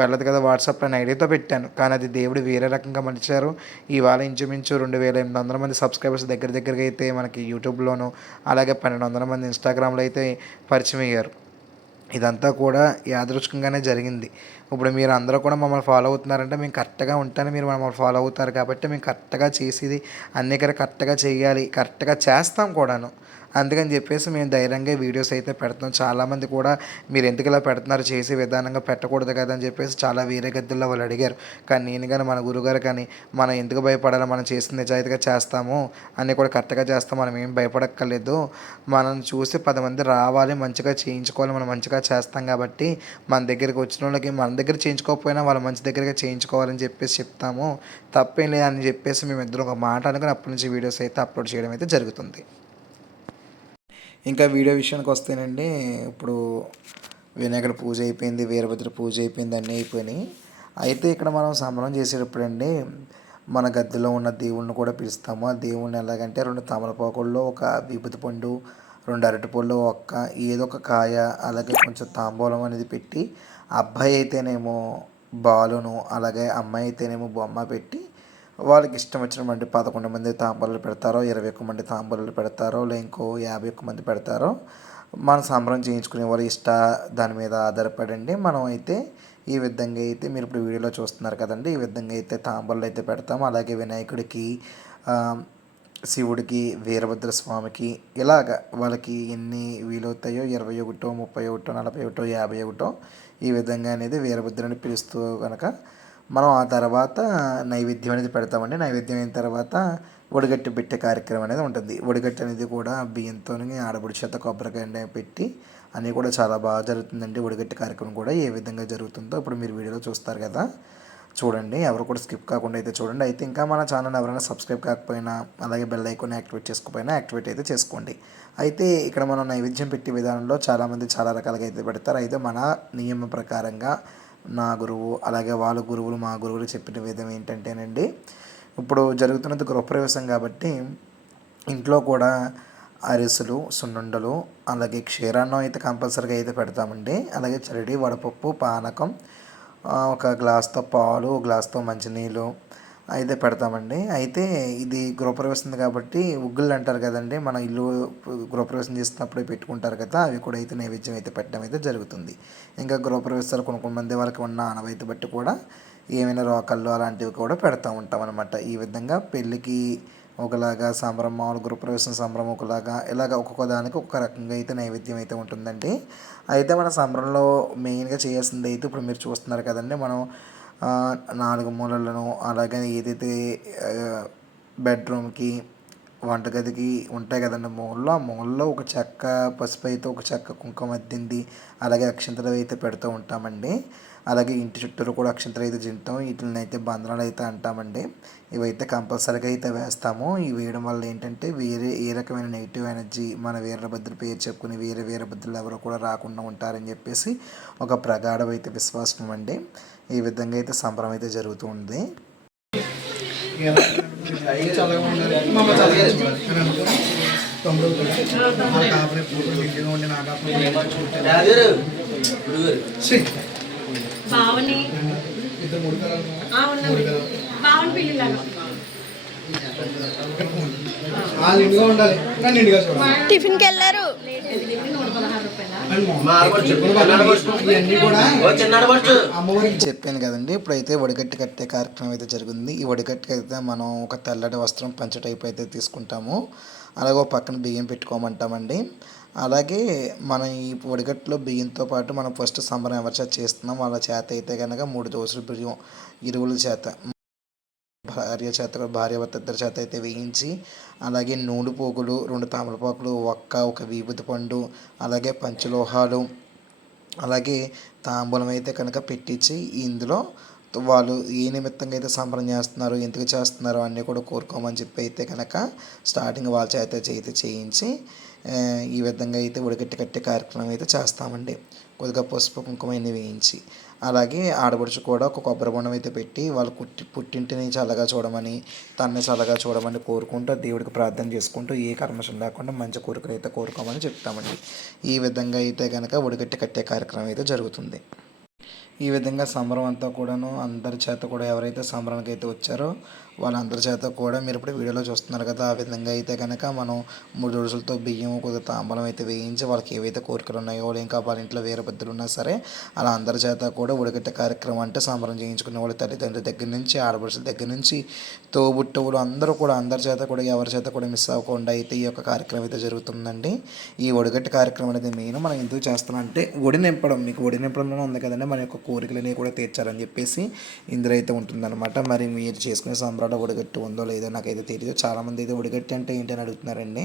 వెళ్ళదు కదా వాట్సాప్లో అని ఐడియాతో పెట్టాను. కానీ అది దేవుడు వేరే రకంగా మలిచారు. ఇవాళ ఇంచుమించు 2,800 మంది సబ్స్క్రైబర్స్ దగ్గరగా అయితే మనకి యూట్యూబ్లోను, అలాగే 1,200 మంది ఇన్స్టాగ్రామ్లో అయితే పరిచయం అయ్యారు. ఇదంతా కూడా యాదృచ్ఛికంగానే జరిగింది. ఇప్పుడు మీరు అందరూ కూడా మమ్మల్ని ఫాలో అవుతున్నారంటే మేము కరెక్ట్గా ఉంటాను, మీరు మమ్మల్ని ఫాలో అవుతారు కాబట్టి మేము కరెక్ట్గా చేసేది అన్నీ కరెక్ట్గా చేయాలి, కరెక్ట్గా చేస్తాం కూడాను. అందుకని చెప్పేసి మేము ధైర్యంగా వీడియోస్ అయితే పెడుతున్నాం. చాలామంది కూడా మీరు ఎందుకు ఇలా పెడుతున్నారు, చేసే విధానంగా పెట్టకూడదు కదా అని చెప్పేసి చాలా వేరే గద్దెల్లో వాళ్ళు అడిగారు. కానీ నేను కానీ మన గురువుగారు కానీ మనం ఎందుకు భయపడాలి, మనం చేసిన నిజాయితీగా చేస్తాము, అన్నీ కూడా కరెక్ట్గా చేస్తాం, మనం ఏం భయపడక్కర్లేదు, మనం చూసి 10 మంది రావాలి, మంచిగా చేయించుకోవాలి, మనం మంచిగా చేస్తాం కాబట్టి మన దగ్గరికి వచ్చిన వాళ్ళకి మన దగ్గర చేయించుకోకపోయినా వాళ్ళ మంచి దగ్గరగా చేయించుకోవాలని చెప్పేసి చెప్తాము, తప్పేం లేదు అని చెప్పేసి మేమిద్దరం ఒక మాట అనుకుని అప్పటి నుంచి వీడియోస్ అయితే అప్లోడ్ చేయడం అయితే జరుగుతుంది. ఇంకా వీడియో విషయానికి వస్తేనండి, ఇప్పుడు వినాయకుడి పూజ అయిపోయింది, వీరభద్ర పూజ అయిపోయింది, అన్నీ అయిపోయినాయి. అయితే ఇక్కడ మనం సంబరం చేసేటప్పుడు అండి మన గద్దెలో ఉన్న దేవుణ్ణి కూడా పిలుస్తాము. ఆ దేవుణ్ణి ఎలాగంటే 2 తమలపాకుల్లో ఒక విభూతి పండు, 2 అరటిపళ్ళు, ఏదో ఒక కాయ, అలాగే కొంచెం తాంబూలం అనేది పెట్టి, అబ్బాయి అయితేనేమో బాలును, అలాగే అమ్మాయి అయితేనేమో బొమ్మ పెట్టి వాళ్ళకి ఇష్టం వచ్చినటువంటి 11 మంది తాంబూలాలు పెడతారో, 21 మంది తాంబూలాలు పెడతారో, ఇంకో 51 మంది పెడతారో, మన సంబరం చేయించుకునే వాళ్ళు దాని మీద ఆధారపడండి. మనం అయితే ఈ విధంగా అయితే మీరు ఇప్పుడు వీడియోలో చూస్తున్నారు కదండి, ఈ విధంగా అయితే తాంబూలాలు అయితే పెడతాము. అలాగే వినాయకుడికి, శివుడికి, వీరభద్ర స్వామికి ఇలాగ వాళ్ళకి ఎన్ని వీలవుతాయో 21, 31, 41, 51 ఈ విధంగా అనేది వీరభద్రుని పిలుస్తూ కనుక మనం ఆ తర్వాత నైవేద్యం అనేది పెడతామండి. నైవేద్యం అయిన తర్వాత ఒడిగట్టు పెట్టే కార్యక్రమం అనేది ఉంటుంది. ఒడిగట్టు అనేది కూడా బియ్యంతో ఆడపడుచు చేత కొబ్బరికాయ పెట్టి అన్నీ కూడా చాలా బాగా జరుగుతుందండి. ఒడిగట్టు కార్యక్రమం కూడా ఏ విధంగా జరుగుతుందో ఇప్పుడు మీరు వీడియోలో చూస్తారు కదా, చూడండి. ఎవరు కూడా స్కిప్ కాకుండా అయితే చూడండి. అయితే ఇంకా మన ఛానల్ ఎవరైనా సబ్స్క్రైబ్ కాకపోయినా, అలాగే బెల్ ఐకాన్ యాక్టివేట్ చేసుకోకపోయినా యాక్టివేట్ అయితే చేసుకోండి. అయితే ఇక్కడ మనం నైవేద్యం పెట్టే విధానంలో చాలామంది చాలా రకాలుగా అయితే పెడతారు. అయితే మన నియమం ప్రకారంగా నా గురువు, అలాగే వాళ్ళ గురువులు, మా గురువులు చెప్పిన విధం ఏంటంటేనండి, ఇప్పుడు జరుగుతున్నది గృహప్రవేశం కాబట్టి ఇంట్లో కూడా అరిసెలు, సున్నుండలు, అలాగే క్షీరాన్నం అయితే కంపల్సరీగా అయితే పెడతామండి. అలాగే చలిడి, వడపప్పు, పానకం, ఒక గ్లాస్తో పాలు, ఒక గ్లాస్తో మంచినీళ్ళు అయితే పెడతామండి. అయితే ఇది గృహప్రవేశం కాబట్టి ఉగ్గులు అంటారు కదండి, మన ఇల్లు గృహప్రవేశం చేసినప్పుడే పెట్టుకుంటారు కదా, అవి కూడా అయితే నైవేద్యం అయితే పెట్టడం అయితే జరుగుతుంది. ఇంకా గృహప్రవేశాలు కొన్ని మంది వాళ్ళకి ఉన్న ఆనవాయితీ బట్టి కూడా ఏమైనా రోకళ్ళు అలాంటివి కూడా పెడతా ఉంటాం అనమాట. ఈ విధంగా పెళ్ళికి ఒకలాగా సంబరం, మామూలు గృహప్రవేశం సంబరం ఒకలాగా, ఇలాగ ఒక్కొక్క దానికి ఒక్కొక్క రకంగా అయితే నైవేద్యం అయితే ఉంటుందండి. అయితే మన సంబరంలో మెయిన్గా చేయాల్సింది అయితే ఇప్పుడు మీరు చూస్తున్నారు కదండి, మనం 4 మూలలను అలాగే ఏదైతే బెడ్రూమ్కి, వంటగదికి ఉంటాయి కదండి మూలలో, ఆ మూలలో ఒక చెక్క పసుపు అయితే, ఒక చెక్క కుంకుమ అద్దింది, అలాగే అక్షంతలు అయితే పెడుతూ ఉంటామండి. అలాగే ఇంటి చుట్టూరు కూడా అక్షంతలు అయితే జింటాం, వీటిని అయితే బంధనాలు అయితే అంటామండి. ఇవైతే కంపల్సరీగా అయితే వేస్తాము. ఇవి వేయడం వల్ల ఏంటంటే వేరే ఏ రకమైన నెగిటివ్ ఎనర్జీ మన వీరభద్ర పేరు చెప్పుకుని వేరే వీరభద్రులు ఎవరు కూడా రాకుండా ఉంటారని చెప్పేసి ఒక ప్రగాఢమైతే విశ్వాసం అండి. ఈ విధంగా అయితే సంబరం అయితే జరుగుతూ ఉంది. టిఫిన్కి వెళ్ళారు. చెప్పాను కదండి, ఇప్పుడైతే వడిగట్టి కట్టే కార్యక్రమం అయితే జరిగింది. ఈ వడిగట్టి అయితే మనం ఒక తెల్లటి వస్త్రం పంచ టైప్ అయితే తీసుకుంటాము. అలాగే ఒక పక్కన బియ్యం పెట్టుకోమంటామండి. అలాగే మనం ఈ వడిగట్టులో బియ్యంతో పాటు మనం ఫస్ట్ సంబరం ఎవరి చేత చేస్తున్నాం వాళ్ళ చేత అయితే కనుక 3 దోసెల బియ్యం ఇరువుల చేత, భార్యాభర్త ఇద్దరి చేత అయితే వేయించి, అలాగే నూనె పోగులు, 2 తామలపాకులు, ఒక విభూతి పండు, అలాగే పంచలోహాలు, అలాగే తాంబూలం అయితే కనుక పెట్టించి ఇందులో వాళ్ళు ఏ నిమిత్తంగా అయితే సంబరం చేస్తున్నారు, ఎందుకు చేస్తున్నారు అన్నీ కూడా కోరుకోమని చెప్పి అయితే కనుక స్టార్టింగ్ వాళ్ళ చేత చేయించి ఈ విధంగా అయితే ఉడకట్టి కట్టే కార్యక్రమం అయితే చేస్తామండి. కొద్దిగా పసుపు కుంకుమ అన్నీ వేయించి, అలాగే ఆడపడుచు కూడా ఒక కొబ్బరి బొండం అయితే పెట్టి వాళ్ళు పుట్టింటిని చల్లగా చూడమని, తన్ని చల్లగా చూడమని కోరుకుంటూ దేవుడికి ప్రార్థన చేసుకుంటూ ఏ కర్మశం లేకుండా మంచి కోరికలు అయితే కోరుకోమని చెప్తామండి. ఈ విధంగా అయితే కనుక ఉడకట్టి కట్టే కార్యక్రమం అయితే జరుగుతుంది. ఈ విధంగా సంబరం అంతా కూడాను అందరి చేత కూడా ఎవరైతే సంబరానికి అయితే వచ్చారో వాళ్ళందరి చేత కూడా మీరు ఇప్పుడు వీడియోలో చూస్తున్నారు కదా, ఆ విధంగా అయితే కనుక మనం 3 రోజులతో బియ్యం, కొద్దిగా తాంబూలం అయితే వేయించి వాళ్ళకి ఏవైతే కోరికలు ఉన్నాయో, ఇంకా వాళ్ళ ఇంట్లో వీరభద్రులు ఉన్నా సరే అలా అందరి చేత కూడా ఉడకట్టే కార్యక్రమం అంటే సంబరం చేయించుకునే వాళ్ళు తల్లిదండ్రుల దగ్గర నుంచి, ఆడపడుచుల దగ్గర నుంచి, తోబుట్టువులు అందరూ కూడా అందరి చేత కూడా ఎవరి చేత కూడా మిస్ అవ్వకుండా అయితే ఈ యొక్క కార్యక్రమం అయితే జరుగుతుందండి. ఈ ఒడిగట్టి కార్యక్రమం అనేది మెయిన్ మనం ఎందుకు చేస్తున్నాం అంటే ఒడి నింపడం, మీకు ఒడి నింపడంలోనే ఉంది కదండి, మన యొక్క కోరికలని కూడా తీర్చాలని చెప్పేసి ఇందులో అయితే ఉంటుందన్నమాట. మరి మీరు చేసుకునే సంబరాలు ఒడిగట్టి ఉందో లేదో నాకైతే తెలియదు. చాలామంది అయితే ఒడిగట్టి అంటే ఏంటని అడుగుతున్నారండి,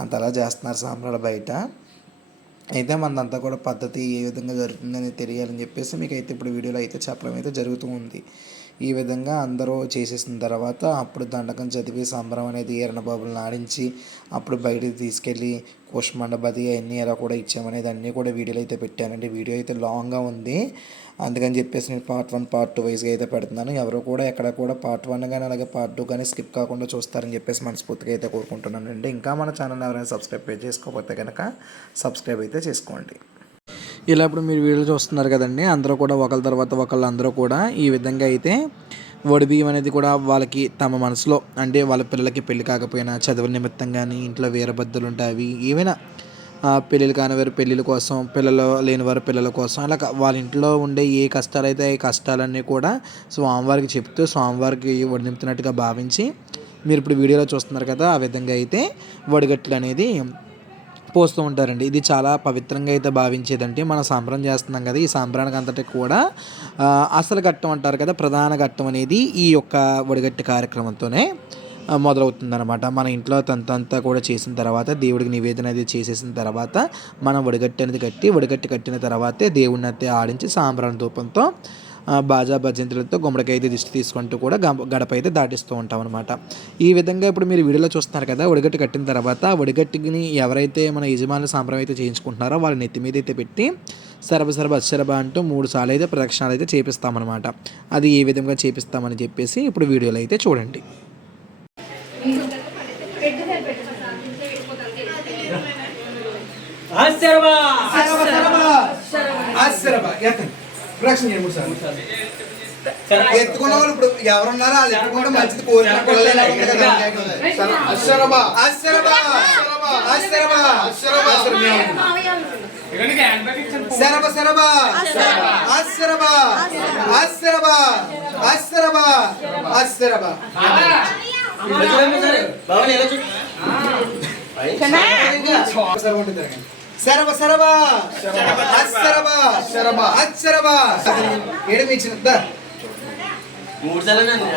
అంతలా చేస్తున్నారు సంబరాలు బయట. అయితే మనదంతా కూడా పద్ధతి ఏ విధంగా జరుగుతుందని తెలియాలని చెప్పేసి మీకు అయితే ఇప్పుడు వీడియోలో అయితే చెప్పడం అయితే జరుగుతూ ఉంది. ఈ విధంగా అందరూ చేసేసిన తర్వాత అప్పుడు దండకం చదివి సంబరం అనేది ఎర్రనబాబులను ఆడించి అప్పుడు బయటికి తీసుకెళ్ళి కుష్మండబది అవన్నీ ఎలా కూడా ఇచ్చామనేది అన్నీ కూడా వీడియోలో అయితే పెట్టానండి. వీడియో అయితే లాంగ్గా ఉంది, అందుకని చెప్పేసి నేను పార్ట్ 1 పార్ట్ 2 వైజ్గా అయితే పెడుతున్నాను. ఎవరు కూడా ఎక్కడ కూడా పార్ట్ 1 కానీ అలాగే పార్ట్ 2 కానీ స్కిప్ కాకుండా చూస్తారని చెప్పేసి మనస్ఫూర్తిగా అయితే కోరుకుంటున్నానండి. ఇంకా మన ఛానల్ ఎవరైనా సబ్స్క్రైబ్ చేసుకోకపోతే కనుక సబ్స్క్రైబ్ అయితే చేసుకోండి. ఇలా ఇప్పుడు మీరు వీడియో చూస్తున్నారు కదండి, అందరూ కూడా ఒకళ్ళ తర్వాత ఒకళ్ళు అందరూ కూడా ఈ విధంగా అయితే వడి బియ్యం అనేది కూడా వాళ్ళకి తమ మనసులో అంటే వాళ్ళ పిల్లలకి పెళ్లి కాకపోయినా చదువుల నిమిత్తం కానీ, ఇంట్లో వీరభద్రులు ఉంటాయి అవి ఏమైనా పెళ్ళిళ్ళు కాని వారి పెళ్ళిళ్ళ కోసం, పిల్లలు లేని వారి పిల్లల కోసం, అలా వాళ్ళ ఇంట్లో ఉండే ఏ కష్టాలు అయితే ఈ కష్టాలన్నీ కూడా స్వామివారికి చెప్తూ స్వామివారికి వడి నింపుతున్నట్టుగా భావించి మీరు ఇప్పుడు వీడియోలో చూస్తున్నారు కదా, ఆ విధంగా అయితే వడిగట్లు అనేది పోస్తూ ఉంటారండి. ఇది చాలా పవిత్రంగా అయితే భావించేదంటే మనం సంబరం చేస్తున్నాం కదా, ఈ సంబరానికి అంతటి కూడా అసలు ఘట్టం అంటారు కదా, ప్రధాన ఘట్టం అనేది ఈ యొక్క వడిగట్టి కార్యక్రమంతోనే మొదలవుతుందన్నమాట. మన ఇంట్లో తంతంతా కూడా చేసిన తర్వాత దేవుడికి నివేదన అనేది చేసేసిన తర్వాత మనం వడిగట్టి అనేది వడిగట్టి కట్టిన తర్వాతే దేవుడిని అయితే ఆడించి సాంబ్రాణి ధూపంతో బాజా భజంతులతో గుమ్మడికాయ అయితే దిష్టి తీసుకుంటూ కూడా గడప అయితే దాటిస్తూ ఉంటాం అనమాట. ఈ విధంగా ఇప్పుడు మీరు వీడియోలో చూస్తున్నారు కదా, ఒడిగట్టి కట్టిన తర్వాత ఒడిగట్టిని ఎవరైతే మన యజమానుల సాంబ్రం అయితే చేయించుకుంటున్నారో వాళ్ళ నెత్తి మీద అయితే పెట్టి సరబ అచ్చరబ అంటూ 3 సార్లు అయితే ప్రదక్షిణాలు అయితే చేపిస్తామన్నమాట. అది ఏ విధంగా చేపిస్తామని చెప్పేసి ఇప్పుడు వీడియోలో అయితే చూడండి. ప్రదక్షిణ చేయండి 3 సార్లు. ఎత్తుకున్న వాళ్ళు ఇప్పుడు ఎవరున్నారో వాళ్ళు ఎత్తుకుంటే మంచిది కోరిన పిల్లలు అశ్వరబా అశ్వరబా అశ్వరబా శరబ శరబా అశ్వరబా అశ్వరబా అశ్వరబా అశ్వరబా శరబ శరబా అశ్వరబా అశ్వరబా ఏడు మీ చిన్న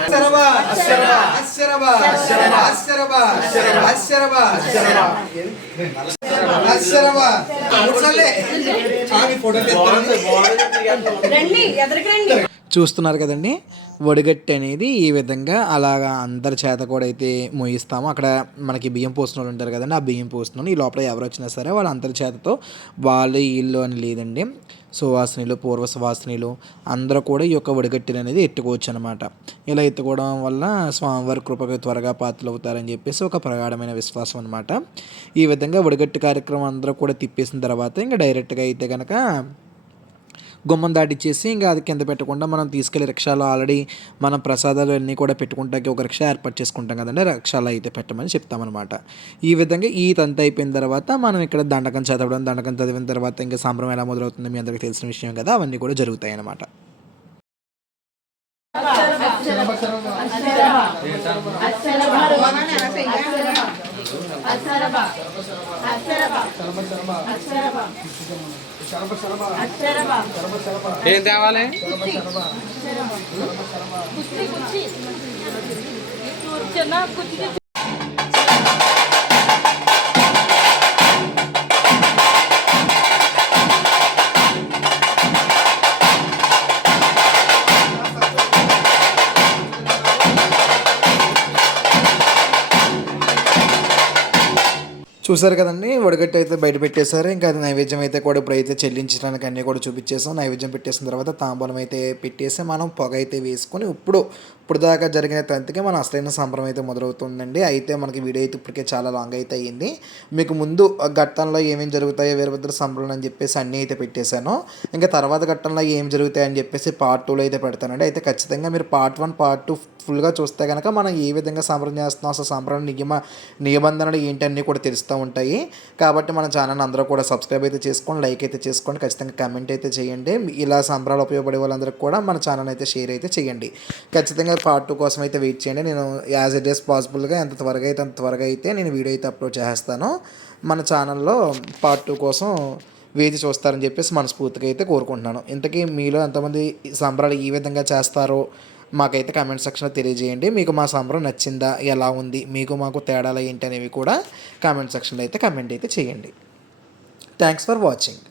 అశ్వరబా అశ్వరబా అశ్వరబా అశ్వరబా అశ్వరబా అశ్వరబా కూర్చోలే ఆమె ఫోటో చూస్తున్నారు కదండి, వడిగట్టి అనేది ఈ విధంగా అలాగా అందరి చేత కూడా అయితే మోయిస్తాము. అక్కడ మనకి బియ్యం పోసిన వాళ్ళు ఉంటారు కదండి, ఆ బియ్యం పోస్తున్నాను ఈ లోపల ఎవరు వచ్చినా సరే వాళ్ళ అందరి చేతతో వాళ్ళు వీళ్ళు అని లేదండి, సువాసినులు పూర్వ సువాసినులు అందరూ కూడా ఈ యొక్క వడిగట్టిని అనేది ఎత్తుకోవచ్చు అనమాట. ఇలా ఎత్తుకోవడం వల్ల స్వామివారి కృపకు త్వరగా పాత్రలు అవుతారని చెప్పేసి ఒక ప్రగాఢమైన విశ్వాసం అనమాట. ఈ విధంగా వడిగట్టి కార్యక్రమం అందరూ కూడా తిప్పేసిన తర్వాత ఇంకా డైరెక్ట్గా అయితే కనుక గుమ్మం దాటిచ్చేసి ఇంకా అది కింద పెట్టకుండా మనం తీసుకెళ్ళి రిక్షాలో ఆల్రెడీ మనం ప్రసాదాలు అన్నీ కూడా పెట్టుకుంటాకి ఒక రిక్షా ఏర్పాటు చేసుకుంటాం కదండి, రిక్షాలో అయితే పెట్టమని చెప్తామన్నమాట. ఈ విధంగా ఈ తంత అయిపోయిన తర్వాత మనం ఇక్కడ దండకం చదవడం, దండకం చదివిన తర్వాత ఇంకా సంబరం ఎలా మొదలవుతుంది మీ అందరికీ తెలిసిన విషయం కదా, అవన్నీ కూడా జరుగుతాయి అన్నమాట. ఏం తేవాలి? చూసారు కదండి, వడగట్టి అయితే బయట పెట్టేశారు. ఇంకా అది నైవేద్యం అయితే కూడా ఇప్పుడైతే చెల్లించడానికి అన్నీ కూడా చూపించేసాం. నైవేద్యం పెట్టేసిన తర్వాత తాంబూలం అయితే పెట్టేసి మనం పొగ అయితే వేసుకొని ఇప్పుడు దాకా జరిగిన తంతికి మన అసలైన సంబరం అయితే మొదలవుతుందండి. అయితే మనకి వీడియో అయితే ఇప్పటికే చాలా లాంగ్ అయితే అయ్యింది. మీకు ముందు ఘట్టంలో ఏమేమి జరుగుతాయో వీరభద్ర సంబరం అని చెప్పేసి అన్నీ అయితే పెట్టేశాను. ఇంకా తర్వాత ఘట్టంలో ఏం జరుగుతాయని చెప్పేసి పార్ట్ 2లో అయితే పెడతానండి. అయితే ఖచ్చితంగా మీరు పార్ట్ 1 పార్ట్ 2 ఫుల్గా చూస్తే కనుక మనం ఏ విధంగా సంబరం చేస్తున్నాం, అసలు సంబరం నిబంధనలు ఏంటన్నీ కూడా తెలుస్తూ ఉంటాయి. కాబట్టి మన ఛానల్ అందరూ కూడా సబ్స్క్రైబ్ అయితే చేసుకోండి, లైక్ అయితే చేసుకోండి, ఖచ్చితంగా కామెంట్ అయితే చేయండి. ఇలా సంబరాలు ఉపయోగపడే వాళ్ళందరికీ కూడా మన ఛానల్ అయితే షేర్ అయితే చేయండి. ఖచ్చితంగా పార్ట్ 2 కోసం అయితే వెయిట్ చేయండి. నేను యాజ్ ఇట్ ఈస్ పాసిబుల్గా ఎంత త్వరగా అయితే నేను వీడియో అయితే అప్లోడ్ చేస్తాను. మన ఛానల్లో పార్ట్ 2 కోసం వేచి చూస్తారని చెప్పేసి మనస్ఫూర్తిగా అయితే కోరుకుంటున్నాను. ఇంతకీ మీలో ఎంతమంది సంబరాలు ఈ విధంగా చేస్తారో మాకైతే కామెంట్ సెక్షన్లో తెలియజేయండి. మీకు మా సంబరం నచ్చిందా, ఎలా ఉంది, మీకు మాకు తేడాలు ఏంటి అనేవి కూడా కామెంట్ సెక్షన్లో అయితే కామెంట్ అయితే చేయండి. Thanks for watching.